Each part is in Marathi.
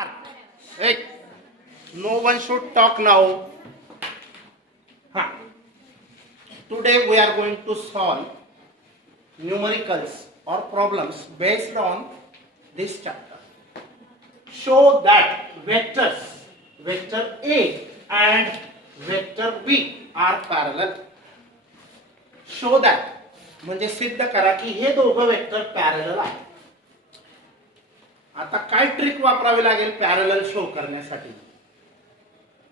Hey, no one should talk now. Huh. Today we are going to solve numericals or problems based on this chapter. Show that vectors, vector A and vector B are parallel. Show that म्हणजे सिद्ध करा की हे दोघं वेक्टर पॅरलल आहेत. आता काय ट्रिक वापरावी लागेल पॅरलल शो करण्यासाठी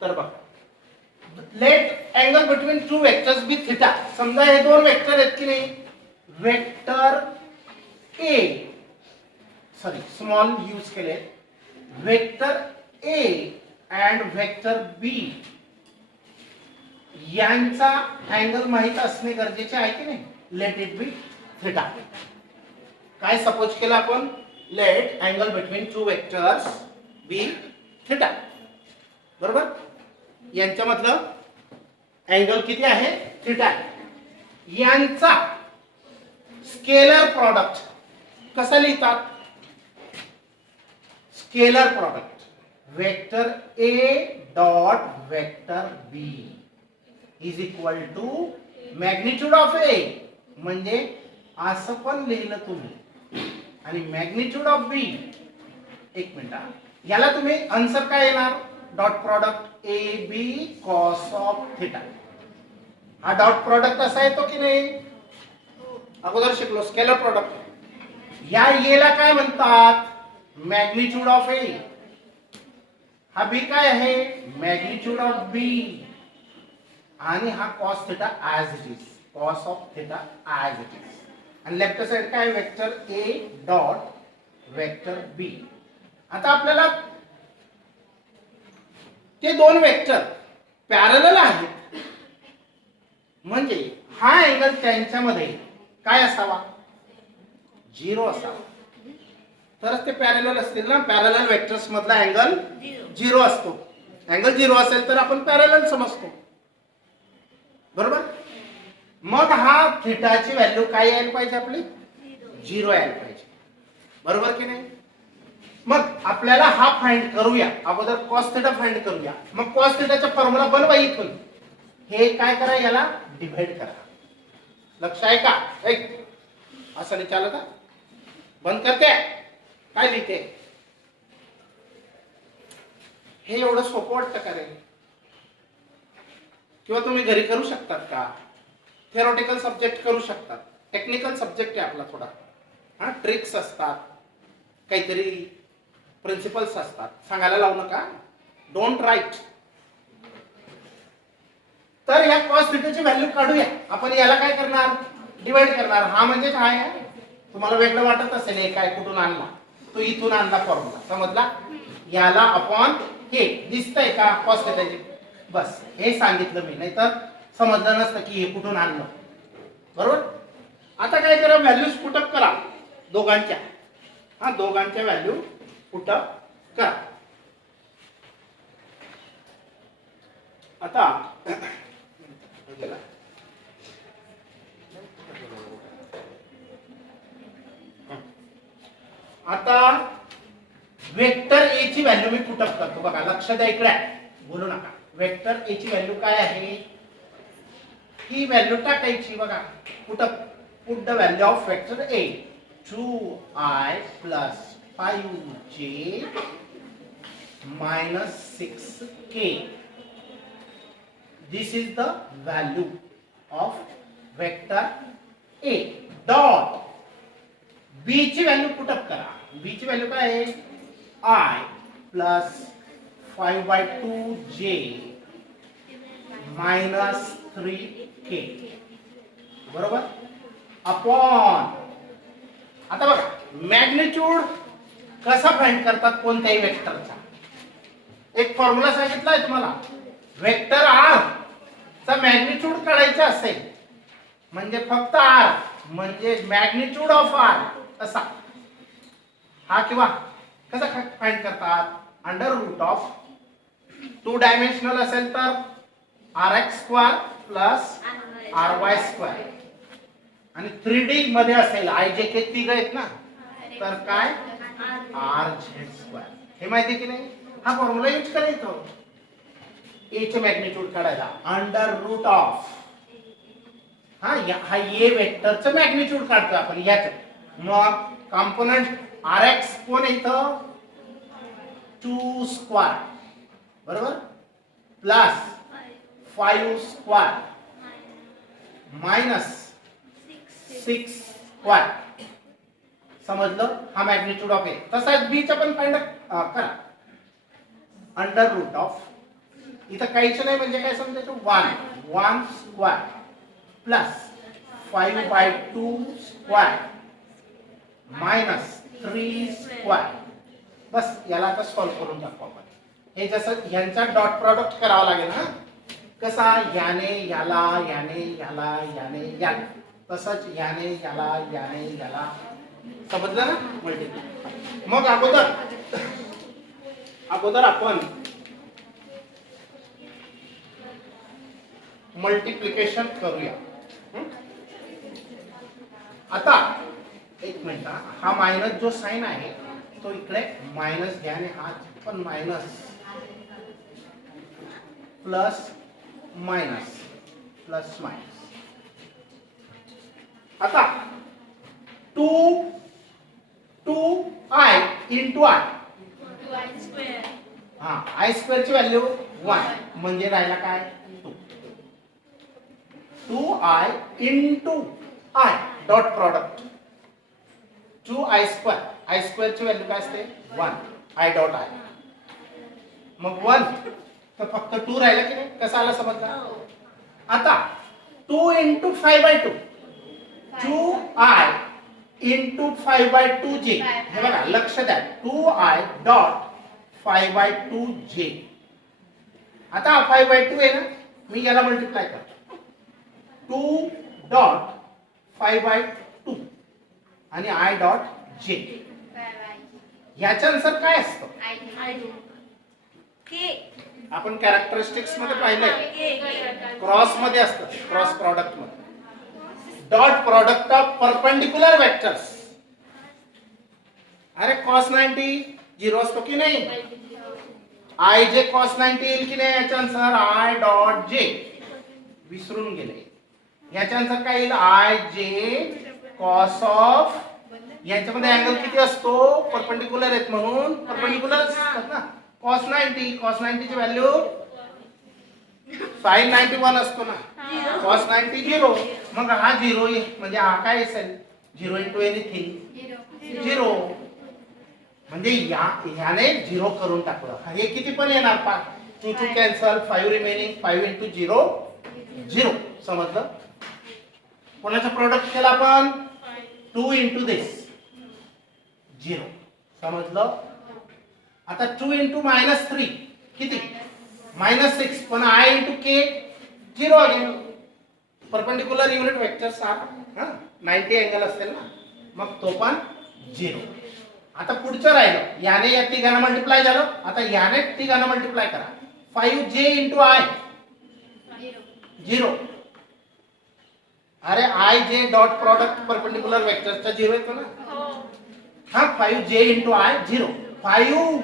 तर बघा let angle between two vectors be theta. समजा हे दोन वेक्टर आहेत की नाही vector A sorry small use केले vector A and vector B यांचा अँगल माहित असणे गरजेचे आहे की नाही. Let it be theta. काय सपोज केलं आपण let angle between two vectors be theta. बरोबर यांच्यामधलं अँगल किती आहे थीटा. यांचा स्केलर प्रॉडक्ट कसं लिहितात scalar product vector A dot vector B is equal to magnitude of A. म्हणजे असं पण लिहिलं तुम्ही आणि मॅग्निट्यूड ऑफ बी. एक मिनिट याला तुम्ही आन्सर काय येणार dot product A B cos of theta. हा डॉट प्रॉडक्ट असा येतो की नाही अगोदर शिकलो स्केलर प्रॉडक्ट. या एला काय म्हणतात मॅग्निट्यूड ऑफ ए. हा बी काय आहे मॅग्निट्यूड ऑफ बी आणि हा cos theta as it is cos of theta as it is. आणि लेफ्ट साइड काय वेक्टर ए डॉट वेक्टर बी. आता आपल्याला ते दोन वेक्टर पॅरलल आहेत म्हणजे हा अँगल त्यांच्यामध्ये काय असावा झिरो असावा तरच ते पॅरलल असतील ना. पॅरलल वेक्टर्स मधला अँगल झिरो असतो. अँगल झिरो असेल तर आपण पॅरलल समजतो. बरोबर. मग हा थीटाची व्हॅल्यू काय यायला पाहिजे आपली झिरो यायला पाहिजे. बरोबर की नाही. मग आपल्याला हा फाइंड करूया अगोदर कॉस थीटा फाइंड करूया. मग कॉस थीटाचा फॉर्म्युला बनवा इथून. हे काय करा याला डिवाइड करा. लक्ष आहे का असं नाही चालत. बंद करते काय लिहिते हे एवढं सोपं वाटतं का रे. किंवा तुम्ही घरी करू शकतात का. थेरोटिकल सब्जेक्ट करू शकतात. टेक्निकल सब्जेक्ट आहे आपला थोडा. हा ट्रिक्स असतात काहीतरी प्रिन्सिपल्स असतात. सांगायला लावू नका. Don't write. तर या कॉस थीटाची व्हॅल्यू काढूया आपण. याला काय करणार डिवाइड करणार. हा म्हणजे काय आहे तुम्हाला वेगळं वाटत असेल हे काय कुठून आणला तो इथून आणला फॉर्म्युला समजला. याला अपॉन हे दिसतंय का कॉस थीटाची बस हे सांगितलं मी. नाही तर समजलं नसतं की हे कुठून आणलं. बरोबर. आता काय करा व्हॅल्यूज पुटअप करा दोघांच्या. हा दोघांच्या व्हॅल्यू पुटअप करा. आता आता वेक्टर ए ची व्हॅल्यू मी पुटअप करतो. बघा लक्ष द्या इकडे बोलू नका. वेक्टर ए ची व्हॅल्यू काय आहे ही व्हॅल्यू टाकायची. बघा put the value of vector A 2i plus 5j minus 6k. This is the value of vector A dot B ची व्हॅल्यू पुटअप करा. B ची व्हॅल्यू काय आहे i plus 5/2j minus 3k. बरोबर अपॉन. आता बघा मॅग्निट्यूड कसा फाइंड करतात कोणत्याही वेक्टरचा. एक फॉर्म्युला सांगितला आहे तुम्हाला. वेक्टर आर चा मॅग्निट्यूड काढायचा असेल म्हणजे फक्त आर म्हणजे मॅग्निट्यूड ऑफ आर असा हा किंवा कसा फाइंड करतात अंडर रूट ऑफ 2 डायमेन्शनल असेल तर rx² प्लस ry². आणि 3D मध्ये असेल आय जे के तिघ आहेत ना तर काय rz². हे माहिती की नाही? हा फॉर्म्युला यूज करायचा ए चे मॅग्निट्यूड काढायला अंडर रूट ऑफ हा ए वेक्टरचं मॅग्निट्यूड काढतो आपण याचं. मग कॉम्पोनंट rx कोण इथं 2 स्क्वेअर बरोबर प्लस 5 स्क्वेअर मायनस 6 स्क्वेअर. समजलं? हा मॅग्निट्यूड ऑफ ए. तसाच बी चा पण फाइंड करा अंडर रूट ऑफ इथं काहीच नाही म्हणजे काय समजायचं 1 square plus 5/2 square minus 3 square. बस याला आता सॉल्व्ह करून टाकू आपण. हे जसं ह्यांचा डॉट प्रॉडक्ट करावा लागेल ना कसा याने याला याने याला याने याला तसंच याने याला याने याला. समजलं ना? मल्टिप्लाय. मग अगोदर आपण मल्टिप्लिकेशन करूया. आता एक मिनिट हा मायनस जो साइन आहे तो इकडे मायनस घ्या आणि हा पण minus plus minus plus minus. आता 2i इंटू आय हा आय स्क्वेअर ची व्हॅल्यू 1 म्हणजे राहिला काय 2i into I dot product 2i square. I square ची व्हॅल्यू काय असते 1 आय डॉट आय. मग 1 तर फक्त 2 राहिला की नाही? कसा आला समजला? आता 2 इंटू 5/2 2i इंटू 5/2j. हे बघा लक्ष द्या 2i डॉट 5/2j. आता 5/2 आहे ना मी याला मल्टिप्लाय करतो 2 डॉट 5/2 आणि i डॉट j. याच्या अनुसार काय असतं आपण कॅरेक्टरिस्टिक्स मध्ये पाहिलंय क्रॉस मध्ये असतं क्रॉस प्रॉडक्ट मध्ये dot product of perpendicular vectors. अरे cos 90 झिरो असतो की नाही? आय जे cos 90 येईल की नाही याच्या अनुसार आय डॉट जे विसरून गेले. याच्या अनुसार काय येईल आय जे cos ऑफ यांच्यामध्ये अँगल किती असतो परपेंडिक्युलर आहेत म्हणून परपेंडिक्युलर असतात ना. cos 90 ची व्हॅल्यू sin 91 असतो ना cos 90 0. मग हा 0 म्हणजे हा काय असेल 0 इंटू एनिथिंग 0 म्हणजे ह्याने 0 करून टाकलं. हे किती पण येणार 2 2 कॅन्सल 5 रिमेनिंग 5 इंटू 0 0. समजलं? कोणाचं प्रोडक्ट केला आपण 2 इंटू दिस 0. समजलं? आता 2 इंटू -3 किती -6 पण i into k 0 again perpendicular unit vector 90 angle असेल ना मग तो पण 0. आता पुढचं राहिलं याने या तिघांना मल्टिप्लाय झालं. आता याने तिघांना मल्टिप्लाय करा 5j इंटू i 0. अरे i j dot product perpendicular वेक्टरचा 0 येतो ना. हा 5j into i 0 5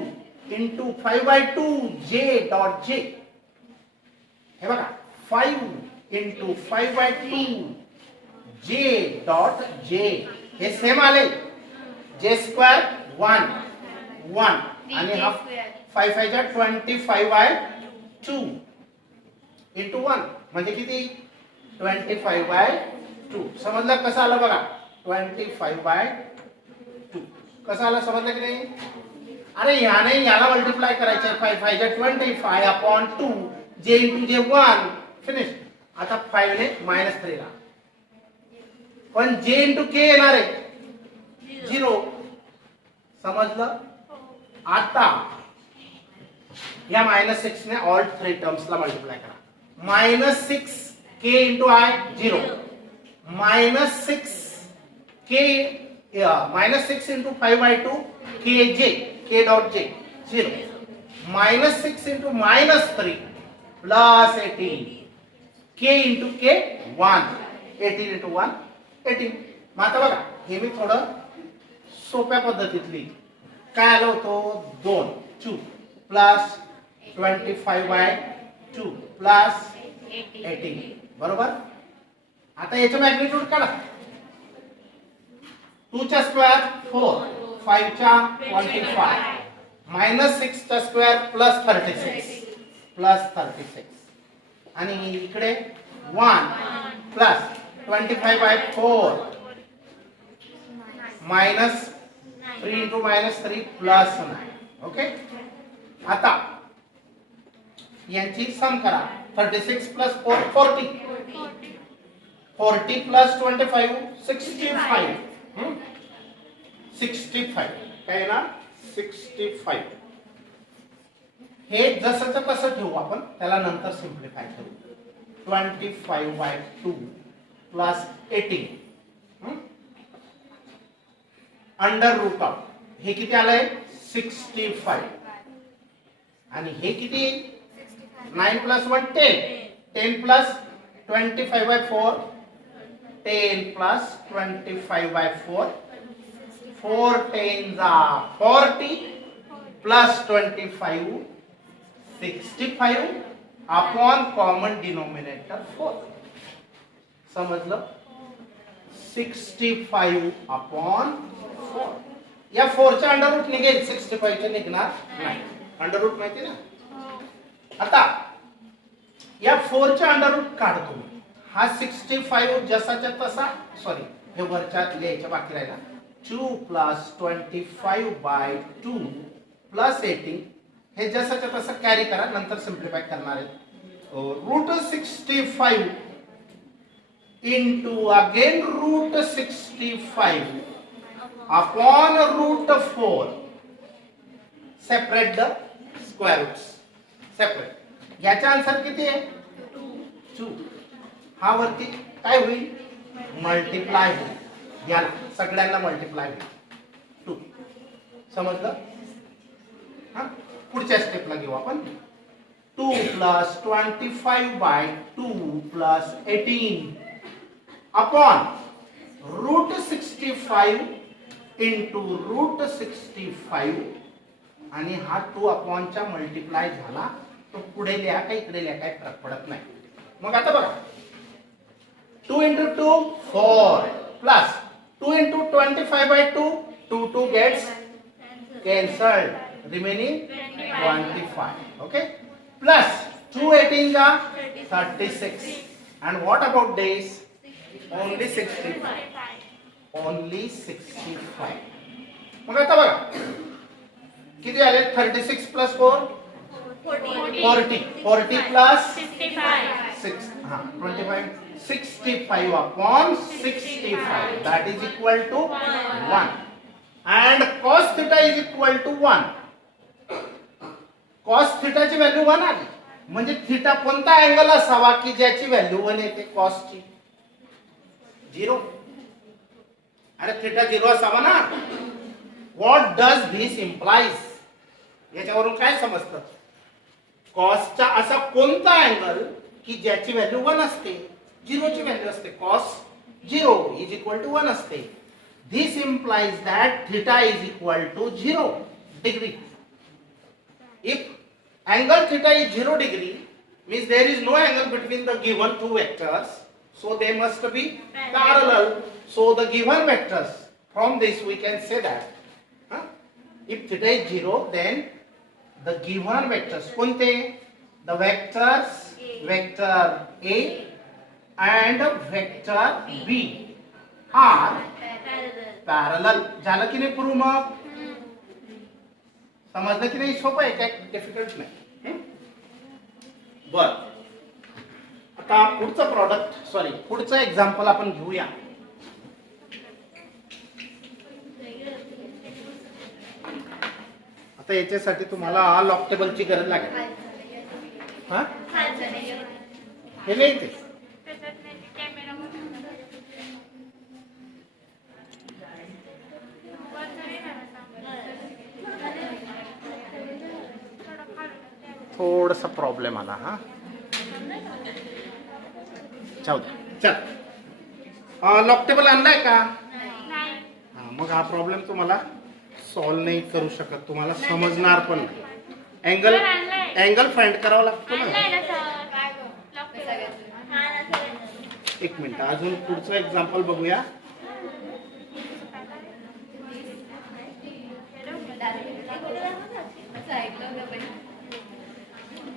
into 5/2 j dot j. हे बघा 5 इंटू 5/2 j डॉट j. हे सेम आले j स्क्वेअर 1 आणि हा 5 5 25/2 इंटू 1 म्हणजे किती 25/2. समजलं कसं आलं बघा 25/2 कसं आलं समजलं की नाही? अरे याने याला मल्टिप्लाय करायचं 5 5 25/2 j इंटू j 1 फिनिश. आता 5 ने -3 ला पण j इंटू k येणार आहे 0. समजलं? आता या -6 ने ऑल 3 टर्म्स ला मल्टिप्लाय करा -6 k into i 0 -6 k -6 into 5/2 kj k dot j 0 -6 into -3 plus 18 k into k 1 18 into 1 18. मग आता बघा हे मी थोडं सोप्या पद्धतीतली काय आलं होतं 2 2 प्लस 25/2 प्लस 18 बरोबर. आता याचं मॅग्निट्यूड काढा. 2 चा स्क्वेअर 4, 5 चा 25 मायनस 6 चा स्क्वेअर प्लस 36 आणि इकडे 1 plus 25/4 minus 3 into -3 plus 9. Okay. आता यांची सम करा. 36 प्लस 4 40 प्लस 25 65 65 काय ना 65. हे जसंच तसं ठेवू आपण, त्याला नंतर सिम्प्लिफाय करू. 25/2 प्लस 18 अंडर रूट ऑफ हे किती आलंय 65 आणि हे किती 9 plus 1 10 10 plus 25/4 10 plus 25/4 4 10s are 40 plus 25 65 upon common denominator 4. समजलं. 65 upon 4. या 4 चा अंडर रूट निघेल 65 चे निघणार नाही. अंडर रूट माहिती ना. आता या 4 चा अंडर रूट काढतो. हा 65 जसाच्या तसा सॉरी हे वरच्या लिहायचं बाकी राहिला. 2 प्लस 25/2 प्लस 18 हे जसाच्या तसं कॅरी करा, नंतर सिम्प्लिफाय करणार आहे. Root 65 into again root 65 upon root 4 separate the square roots separate. याचा आन्सर किती आहे 2. हा वरती काय होईल मल्टिप्लाय होईल. याला सगळ्यांना मल्टिप्लाय होईल 2. समजलं. हा पुढच्या स्टेपला घेऊ आपण. 2 plus 25/2 plus 18 upon root 65 into root 65 आणि हा 2 अपॉनचा मल्टिप्लाय झाला तो पुढे लिहा काही इकडे लिहा काही फरक पडत नाही. मग आता बघा 2 into 2 4 plus 2 into 25/2 2 gets cancelled remaining 25. Okay, plus 2 18s are 36 and what about days only 65 only 65. मग आता बघा किती आले 36 plus 4 40 plus 6 हा 25 65 upon 65 that is equal to 1 and cos theta is equal to 1. cos theta ची व्हॅल्यू 1 आली म्हणजे थीटा कोणता अँगल असावा की ज्याची व्हॅल्यू 1 येते cos ची 0. अरे थीटा 0 असावा ना. what does this implies याच्यावरून काय समजतं cos चा असा कोणता अँगल की ज्याची व्हॅल्यू 1 असते 0 ची व्हॅल्यू असते cos 0 is equal to 1 असते. this implies that theta is equal to 0 degree. if angle theta is 0 degree means there is no angle between the given two vectors, so they must be parallel. So the given vectors from this we can say that if theta is 0 then the given vectors कोणते the vectors vector A and vector B are parallel. झालं की नाही प्रूव्ह. मग समजलं की नाही. सोपं आहे काय डिफिकल्ट नाही. बर आता पुढचं प्रॉडक्ट सॉरी पुढचं एक्झाम्पल आपण घेऊया. आता याच्यासाठी तुम्हाला लॉक टेबलची गरज लागेल. हा हे नाही ते थोडासा प्रॉब्लेम आला. हा चल लॉक टेबल आणलाय का. हा मग हा प्रॉब्लेम तुम्हाला सॉल्व नाही करू शकत, तुम्हाला समजणार पण नाही. अँगल फाइंड करावा लागतो ना. एक मिनिट, अजून पुढचं एक्झाम्पल बघूया.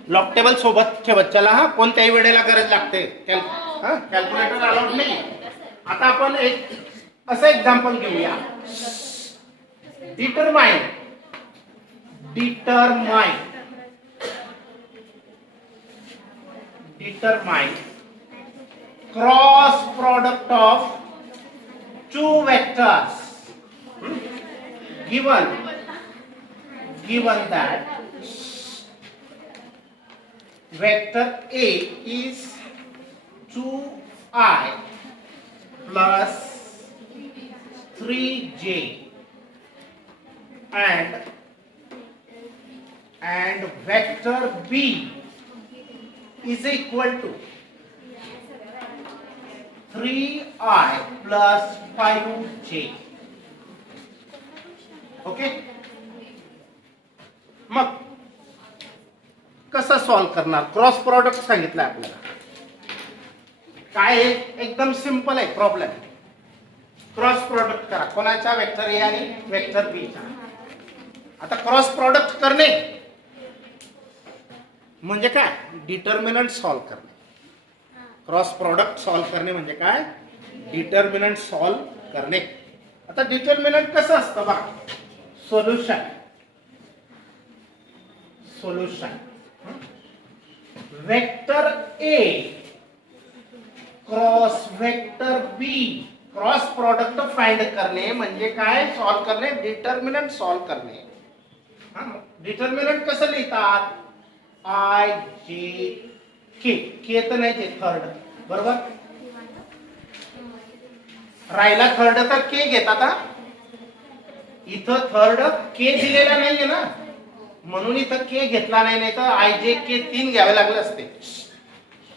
लॉक टेबल सोबत ठेवत चला हा, कोणत्याही वेळेला गरज लागते. कॅल्क्युलेटर अलाउड नाही. आता आपण एक असं एक्झाम्पल घेऊया. Determine cross product of two vectors given that vector A is 2i plus 3j and vector B is equal to 3i plus 5j. Okay, मग कसं सॉल्व करणार? क्रॉस प्रोडक्ट सांगितलं आपल्याला. काय आहे? एकदम सिंपल आहे प्रॉब्लेम. क्रॉस प्रोडक्ट करा कोणाच्या? वेक्टर ए आणि वेक्टर बी चा. आता क्रॉस प्रोडक्ट करणे म्हणजे काय? डिटर्मिनंट सॉल्व करणे. क्रॉस प्रोडक्ट सॉल्व करणे म्हणजे काय? डिटर्मिनंट सॉल्व करणे. आता डिटर्मिनंट कसं असतं बघा. Solution vector A cross vector B. Cross product find करणे म्हणजे काय? सॉल्व करणे, डिटर्मिनंट सॉल्व करणे. डिटर्मिनंट कसं लिहितात? आय जे के. के तर नाही ते थर्ड, बरोबर. राहिला थर्ड तर के घेतात. इथं थर्ड के दिलेला नाहीये ना, म्हणून इथं के घेतला नाही. नाही तर आय जे के 3 घ्यावे लागले असते.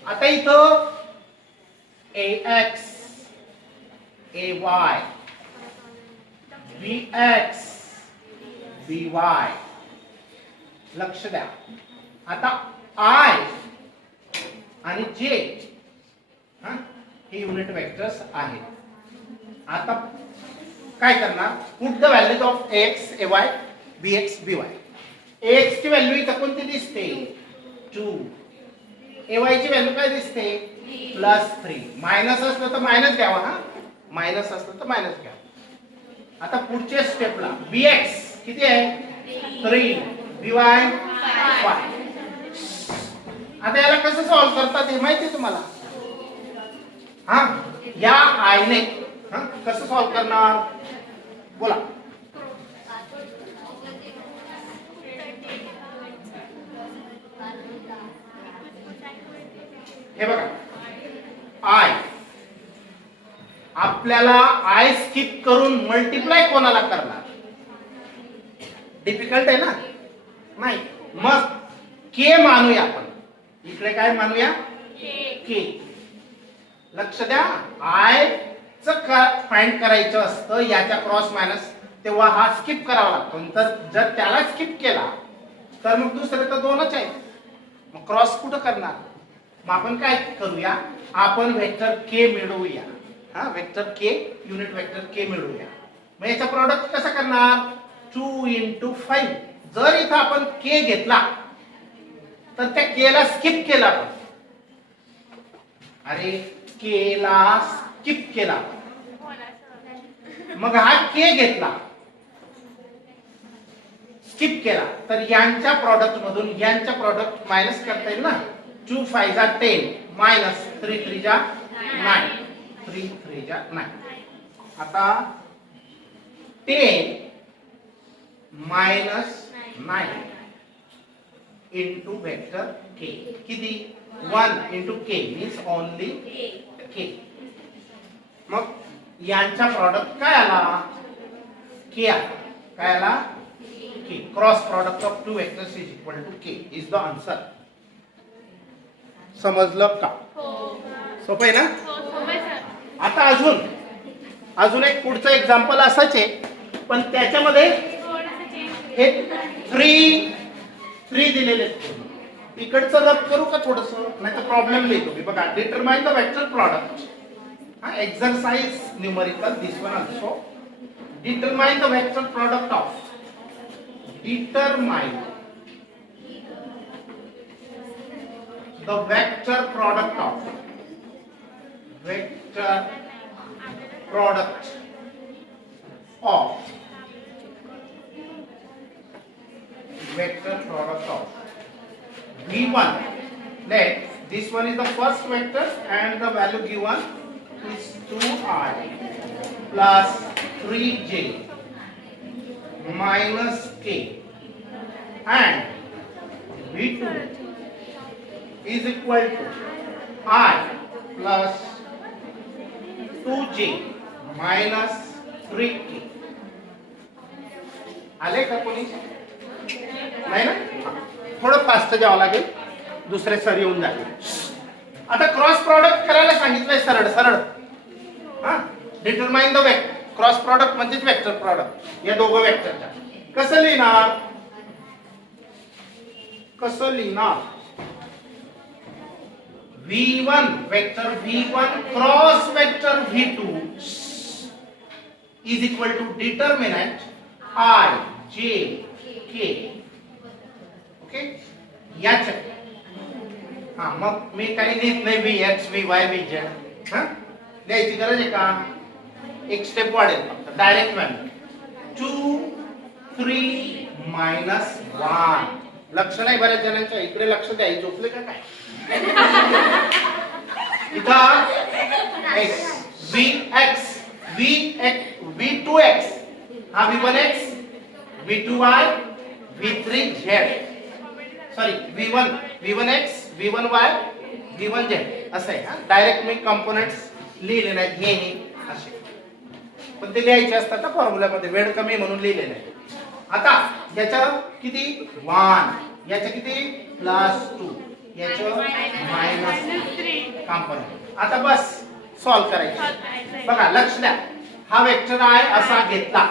आता इथं ax ay bx by लक्ष द्या. आता आय आणि जे हे युनिट वेक्टर्स आहेत. आता काय करणार? Put the values of x a y b x b y. X ची व्हॅल्यू इथं कोणती दिसते? 2. ए वाय ची व्हॅल्यू काय दिसते? +3. मायनस असलं तर मायनस घ्यावा. हा, मायनस असलं तर मायनस घ्यावा. आता पुढच्या स्टेपला बी एक्स किती आहे? 3. बी वाय 5. आता याला कसं सॉल्व करतात हे माहिती आहे तुम्हाला? हा, या आयने कसं सॉल्व करणार? बोला. हे बघा, आय आपल्याला आय स्किप करून मल्टिप्लाय कोणाला करणार? डिफिकल्ट आहे ना? नाही. मग के मानूया आपण. इकडे काय मानूया? के. लक्ष द्या, आय च फाइंड करायचं असतं याच्या क्रॉस मायनस, तेव्हा हा स्किप करावा लागतो. तर जर त्याला स्किप केला तर मग दुसरे तर 2च आहेत. मग क्रॉस कुठं करणार? मग आपण काय करूया? आपण वेक्टर के मिळवूया. हा, वेक्टर के, युनिट वेक्टर के मिळवूया. मग याचा प्रोडक्ट कसं करणार? 2 × 5. जर इथं आपण के घेतला तर त्या के ला स्किप केला. आपण अरे के ला स्किप केला. मग हा के घेतला, स्किप केला, तर यांच्या प्रॉडक्ट मधून यांच्या प्रॉडक्ट मायनस करता येईल ना. 2 × 5 = 10 मायनस 3 × 3 = 9. 3 × 3 = 9. आता 10 - 9 into vector k. किती? 1 into k means only k. मग यांचा प्रोडक्ट काय आला? k आला. काय आला? k. Cross product of 2 vectors is equal to k is the answer. समजलं का? सोपं आहे ना? आता अजून एक पुढचं एक्झाम्पल असंच आहे, पण त्याच्यामध्ये हे 3 दिलेले आहेत. इकडचं रब करू का थोडस, नाही तर प्रॉब्लेम लिहितो मी. बघा, determine the vector product. Exercise numerical, this one also. Determine the vector product of. Determine the vector product of. Vector product of. Vector product of V1. Let this one is the first vector and the value given is 2i plus 3j minus k, and V2 is equal to I plus 2j minus 3k. आले का कोणी? नाही ना? थोडं फास्ट जावं लागेल, दुसरे सर येऊन जाईल. आता क्रॉस प्रॉडक्ट करायला सांगितलंय सरळ सरळ. हा, determine the vector. Cross product म्हणजेच वेक्टर प्रॉडक्ट या दोघं वेक्टरच्या. कसं लिहिणार? V1 vector V1 cross vector V2 is equal to determinant I J K. Okay, याच्या हा मग मी काही लिहित नाही VX VY VZ. हा, लिहायची गरज आहे का? एक स्टेप वाढेल फक्त. Direct value 2 3 minus 1. लक्ष नाही बऱ्याच जणांच्या. इकडे लक्ष द्या. झोपले का काय? इथं x VX V2x हा V1x V2y V3z. Sorry V1x V1y V1z असं आहे. डायरेक्ट मी कंपोनेंट्स लिहिले नाहीत हे असे, पण ते लिहायचे असतात ना फॉर्म्युल्यामध्ये. वेळ कमी म्हणून लिहिले नाही. आता याचं किती? 1. याचं किती? +2. याचं -3 कंपोनेंट. आता बस सॉल्व करायचं. बघा, लक्ष द्या. हा वेक्टर आहे असा घेतला.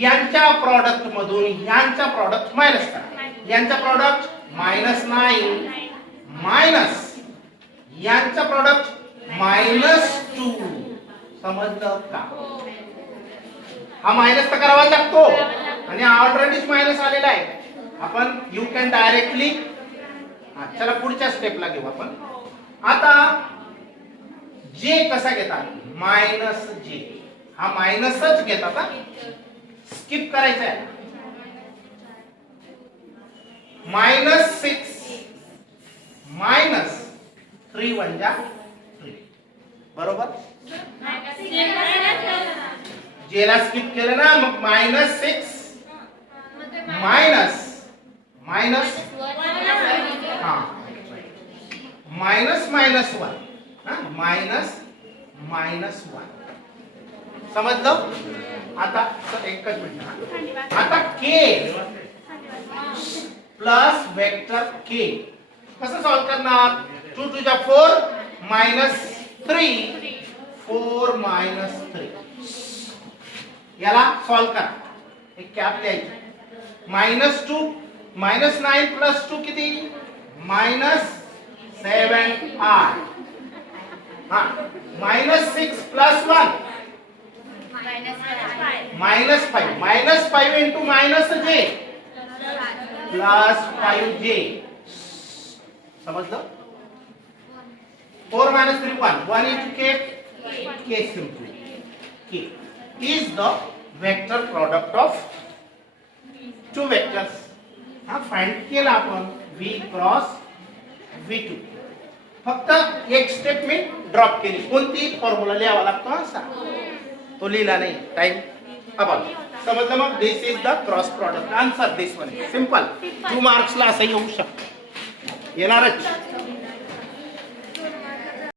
यांच्या प्रॉडक्ट मधून यांच्या प्रॉडक्ट मायनस करा. यांच्या प्रॉडक्ट -9 मायनस यांच्या प्रॉडक्ट -2. समजलं का? हा मायनस तर करावा लागतो आणि ऑलरेडीच मायनस आलेला आहे. आपण यू कॅन डायरेक्टली. चला पुढच्या स्टेपला घेऊ आपण. आता जे कसा घेतात? -j. हा मायनसच घेतात. स्किप करायचा आहे. -6 मायनस 3 1 जा 3. बरोबर? जेला स्किप केलं ना, मग -6 मायनस हा -1 हा -1 समजलं? आता एकच मिनिट. आता k प्लस वेक्टर k कसं सॉल्व करणार? 2 to the 4 -3 4 -3. याला सॉल्व करा. एक कॅप लिहायची. -2 -9 + 2 किती? -7i. हा -6 + 1 -5. -5 into -j plus 5j. समजलं? 4 -3 1 into k simply. K is the vector product of two vectors. हा फाइंड केला आपण v क्रॉस v2. फक्त एक स्टेप मी ड्रॉप केली. कोणती? फॉर्म्युला लिहावा लागतो असा. तो लिहिला नाही. टाइम आपण समजलं. मग this is the cross product. Answer this one. Simple. 2 मार्क्सला असं येऊ शकतं. येणारच.